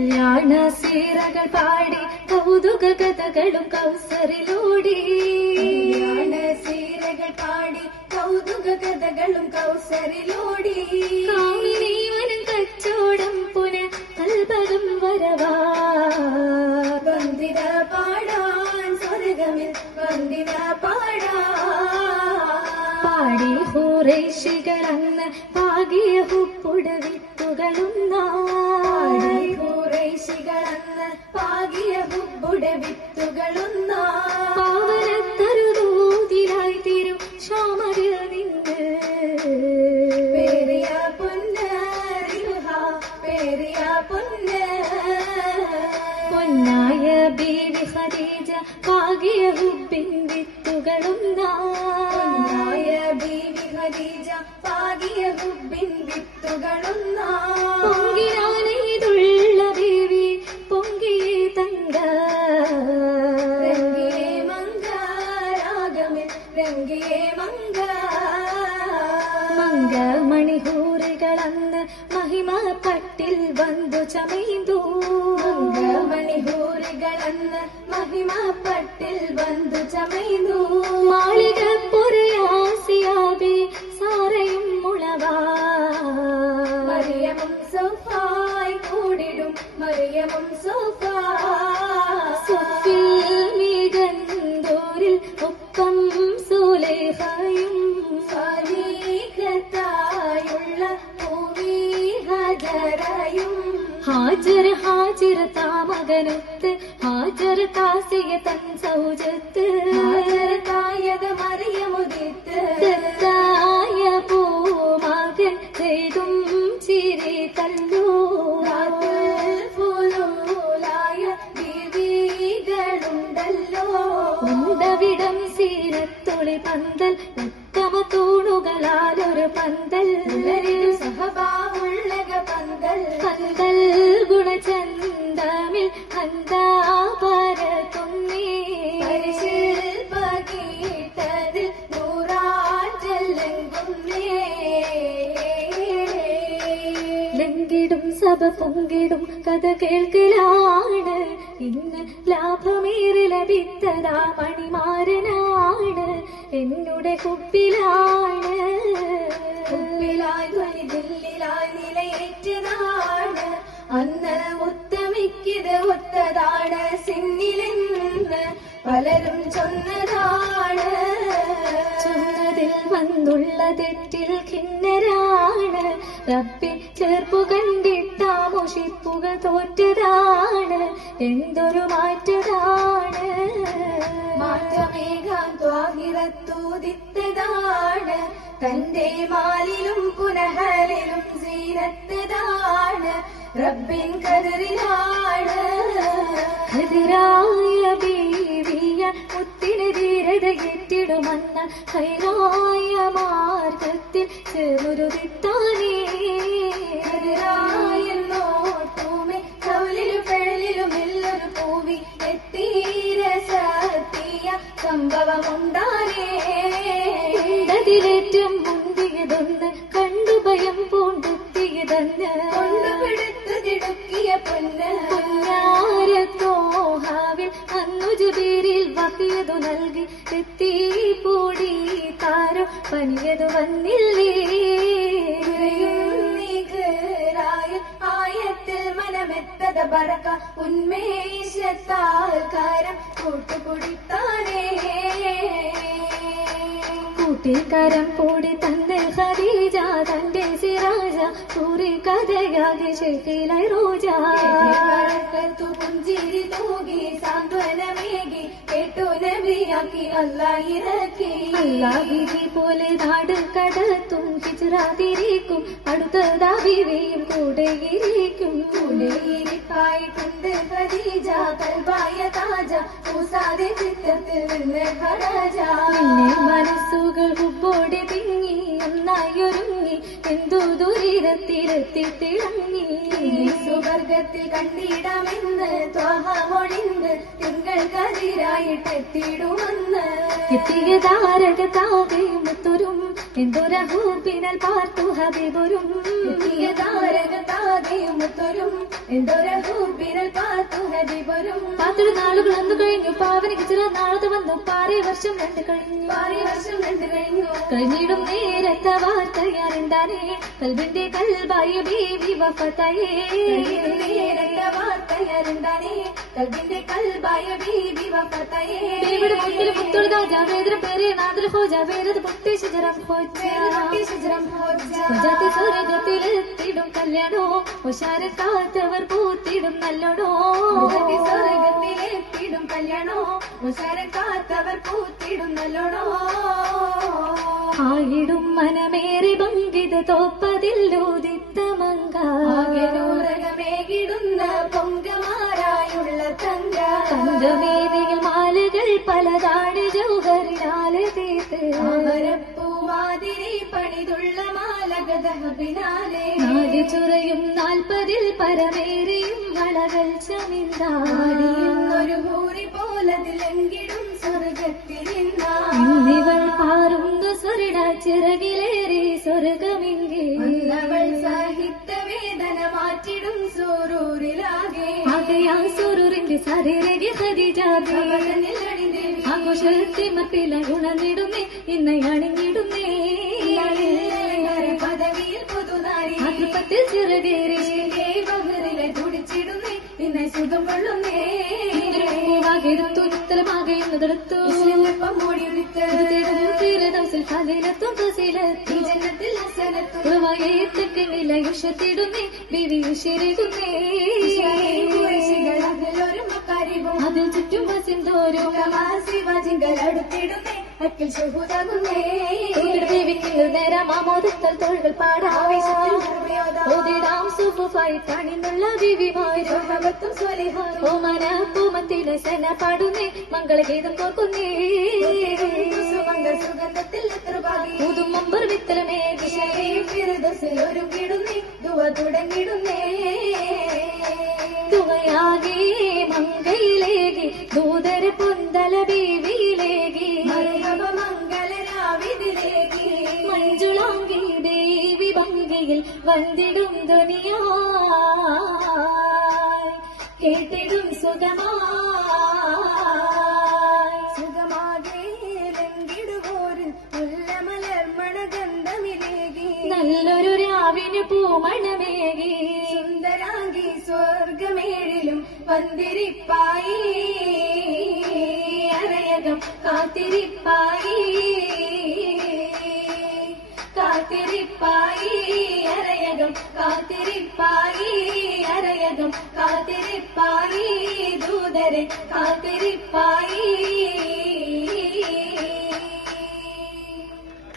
കല്യാണ സീറകൾ പാടി കൗതുക കഥകളും കൗസറിലൂടി. കല്യാണ സീറകൾ പാടി കൗതുക കഥകളും കൗസറിലൂടി. കാമിനീവനും കച്ചോടം പുന കൽപകം വരവാ. വന്ദിത പാടാൻ സ്വർഗമിൽ വന്ദിത പാടി ഖുറൈശികളന്ന് പാകിയ ഹുപ്പുടെ വിത്തുകളൊന്നായി. ഖുറൈശികളന്ന് പാകിയ ഹുബ്ബുടെ വിത്തുകളൊന്നായി. പാവനത്തരുതൂതിലായി തീരും ശ്യാമരിൽ നിന്ന് പേരിയ പൊന്ന് പേരിയ പൊന്ന്. പൊന്നായ ബീവി ഖദീജ പാകിയ ഹുബ്ബിൻ വിത്തുകളൊന്നായി. ബീവി ഖദീജ പാകിയ ഹുബ്ബിൻ വിത്തുകളൊന്നായി. പൊങ്കിനാനെയ്തുള്ള ബീവി പൊങ്കിയേ തങ്ക. രംഗിയേ മങ്ക രാഗമിൽ രംഗിയേ മങ്ക. മങ്ക മണിഹൂറുകളന്ന് മഹിമപ്പട്ടിൽ വന്നു ചമൈന്തു. മണിഹൂറുകളന്ന് മഹിമപ്പട്ടിൽ വന്നു ചമൈന്തു. മാളിക പൊറയാസിയാബി സാറയും മുളവാ. മറിയമും സോഫായി കൂടിടും മറിയമും സോഫാ. സുഫിൽ മികന്തോരിൽ ഒപ്പം സുലൈഖയും. ഫലീഖത്തായുള്ള ഭൂമി ഹജറയും. ഹാജർ ഹാജിർ താമകനൊത്ത് ഹാജർ താസിയ തൻ സൗജത്ത്. തായത മറിയമുദിത്ത് ദത്തായ പൂമകൻ ചെയ്തും ചിരി തല്ലൂ. പൂലായ ബീവികളുണ്ടല്ലോ. ഉണ്ടവിടം സീനത്തൊളി പന്തൽ ഉത്തമ തൂണുകളാലൊരു പന്തൽ. സഹബാവുള്ളക പന്തൽ. പന്തൽ ഗുണചന്തമിൽ ഹന്താപരത്തുന്നീ. പരിശിൽപകീട്ടതിൽ നൂറാറ്റല്ലെങ്കുന്നേ. ലംഘിടും സഭ പൊങ്കിടും കഥ കേൾക്കലാണ്. ഇന്ന് ലാഭമേറെ ലഭിത്തതാ മണിമാരനാണ്. എന്നുടെ കുപ്പിലാണ് കുപ്പിലായി ധ്വനി ദില്ലിലായി നിലയേറ്റതാണ്. അന്ന് ഉത്തമിക്കിത് ഒത്തതാണ് സിന്നിലെന്ന് പലരും ചൊന്നതാണ്. ചൊന്നതിൽ വന്നുള്ള തെറ്റിൽ ഖിന്നരാണ്. റബ്ബിൻ ചേർപ്പു കണ്ടിട്ടാ മുഷിപ്പുക തോറ്റതാണ്. എന്തൊരു മാറ്റതാണ്. മാറ്റമേകാൻ ത്വാഹിറത്തൂതിത്തതാണ്. തന്റെ മാലിലും പുനഹലിലും സീനത്തതാണ്. റബ്ബിൻ കതിറിലാണ്. എതിരായ ബീവിയ മുത്തിന് ധീരതയെറ്റിടുമെന്ന ഹൈറായ മാർഗത്തിൽ ചെറുരുതിത്താനേ. എതിരായെന്നോട്ടുമേ കവലിലും പെഴലിലും എല്ലൊരു പൂവി എത്തീര സത്യ സംഭവമുണ്ടാനേ. അതിലേറ്റം മുന്തിയതൊന്ന് കണ്ടു ഭയം പൂണ്ടെത്തിയതെന്ന് കൊണ്ടുപിടുത്തു തിടുക്കിയ പൊന്ന്. പുന്നാരത്തോഹാവിൽ അന്നു ജുബീരിൽ വഹിയതു നൽകി എത്തി പൂടി താരോ പനിയതു വന്നില്ലേ. ആയത്തിൽ മനമെത്തത ബറക ഉന്മേഷത്താൽ കാരം കൂട്ടുകുടിത്താനേ. കൂട്ടിക്കരം കൂടി തന്റെ ഖദീജ തന്റെ സിറാജ സൂറി കഥയാകെ ശേഖിലെ റോജ. പുഞ്ചിരി തൂകി സാന്ത്വനമേകി കേട്ടു നബിയാക്കി അല്ലാഹിറക്കി. അല്ലാഹിനെ പോലെ നാട് കടത്തും ഹിജ്റാതിരിക്കും അടുത്തതാ ബീവിയും കൂടെയിരിക്കും. കൂടെയിരിപ്പായിട്ടുണ്ട് ഖദീജ കൽബായ താജ പൂസാതെ ചിത്രത്തിൽ നിന്ന് ഖദീജ. നിന്നെ മനസ്സുകൾ ഹുബ്ബോടെ തിങ്ങി ഒന്നായൊരുങ്ങി എന്തു ദുരിതത്തിലെത്തി തിളങ്ങി. സുവർഗത്തിൽ കണ്ടിടമെന്ന് ത്വാഹ മൊഴിന്ന് തിങ്കൾ കതിരായിട്ടെത്തിടുമെന്ന്. എത്തിയ താരക താകെ മുത്തുരും എന്തൊരഹൂപ്പിനൽ പാർത്തു ഹബീബുരും താരകത്താതെയുമൊത്തൊരും എന്തൊരൂപിരൽ പാത്തു ഹരിവരും പാത്തൊരു നാളുകൾ അന്നു കഴിഞ്ഞു പാവനിക്ക് ചില നാളത് വന്നു 6 വർഷം 2 കഴിഞ്ഞു 6 വർഷം 2 കഴിഞ്ഞു കഴിഞ്ഞിടും നേരത്തെ വാർത്തയാറുണ്ടാനേ കൽബിന്റെ കൽബായ ബീവി വഫത്തായേ നേരത്തെ വാർത്തയാറുണ്ടാനേ കൽബിന്റെ കൽബായ ബീവി വഫത്തായേ ബീവിയുടെ മുത്തിൽ മുത്തൊഴുതാ ജാവേദര പേരെ നാദൽ ഹോജ വേരത് പൊട്ടി ശജറം ഹോജാത്തെ സ്വർഗത്തിലെത്തിടും കല്യാണോ ഉഷാര കാത്തവർ പൂത്തിടും നല്ലോണോ സ്വർഗത്തിലെത്തിടും കല്യാണോ ഉഷാര കാത്തവർ പൂത്തിടും നല്ലോണോ ആയിടും മനമേറി ഭംഗിത തോപ്പതില്ലൂതിത്ത മംഗൂരകമേകിടുന്ന പൊങ്കമാരായുള്ള തങ്കമേതിയിൽ മാലകൾ പലതാണ് ജൗഹറിനാല് തീർത്ത് അവരപ്പൂമാതിരി പണിതുള്ള മാലകതഹബിനാലെ നാല് ചുറയും 40 പരമേറിയും വളകൾ ചമിന്താടിയൊരു ഭൂരി പോലതിലെങ്കിലും സ്വർഗത്തിലിന്നിവൾ പാറുന്നു സ്വരുട ചിറകിലേറി സ്വർഗമെങ്കിൽ സാഹിത്യ വേദന മാറ്റിടും സൂരൂരിലാകെ ആകെയാ സൂരൂരിന്റെ സരിരകി ഹരിജാതി ആഘോഷത്തെ മത്തില ഉണർന്നിടുന്നേ ഇന്നയണിഞ്ഞിടുന്നേ പദവിയിൽ പുതുനാരി ആത്മപത്തിൽ ചിറകേറി ബഹറിലെ തുടിച്ചിടുന്നേ ഇന്നെ സുഖം കൊള്ളുന്നേ വാകെടുത്തു ഇത്തരമാകെയുന്നതെടുത്തു മൂടിയുടിത്ത് തീരദവസിൽ കാലിലെത്തും ഫസിലെത്തി ജന്നത്തിൽ ഹസനത്തും ഉറവായേത്തക്കിണില യുഷത്തിടുന്നേ ബിവി ഉശിരികുന്നേ ഒരു മക്കാരിവും അതിൽ ചുറ്റും വസിന്തോരും ശിവാജിങ്കൽ അടുത്തിടുന്നേ അക്കിൽ ശുഭുതാകുന്നേ ദേവിക്ക് നേരമാമോദത്തൽ തോളുകൾ പാടാം സുഫായി പണിന്നുള്ള ബിവിമാരും ഓമന പൂമത്തിലെ സന പാടുന്നേ മംഗളഗീതം കോർക്കുന്നേ സുഗന്ധത്തിൽ പുതും മമ്പർ വിത്തലമേ ഒരുക്കിടുന്നേ ദുവ തുടങ്ങിടുന്നേ തുവയാകെ മങ്കയിലേകി ദൂതര പൊന്തല ബീവിയിലേകി മംഗളരാവിതിലേകി മഞ്ജുളാങ്കി ദേവി ഭംഗിയിൽ വന്നിടും ദുനിയാ കേട്ടിടും സുഖമാകെ ലംഘിടുവോരിൽ മുല്ലമലർമണഗന്ധമിലേകി നല്ലൊരു രാവിന് പൂമണമേകി സുന്ദരാംഗി സ്വർഗമേഴിലും വന്തിരിപ്പായി അരയകം കാത്തിരിപ്പായി അരയകം കാത്തിരിപ്പായി ദൂതരെ കാത്തിരിപ്പായി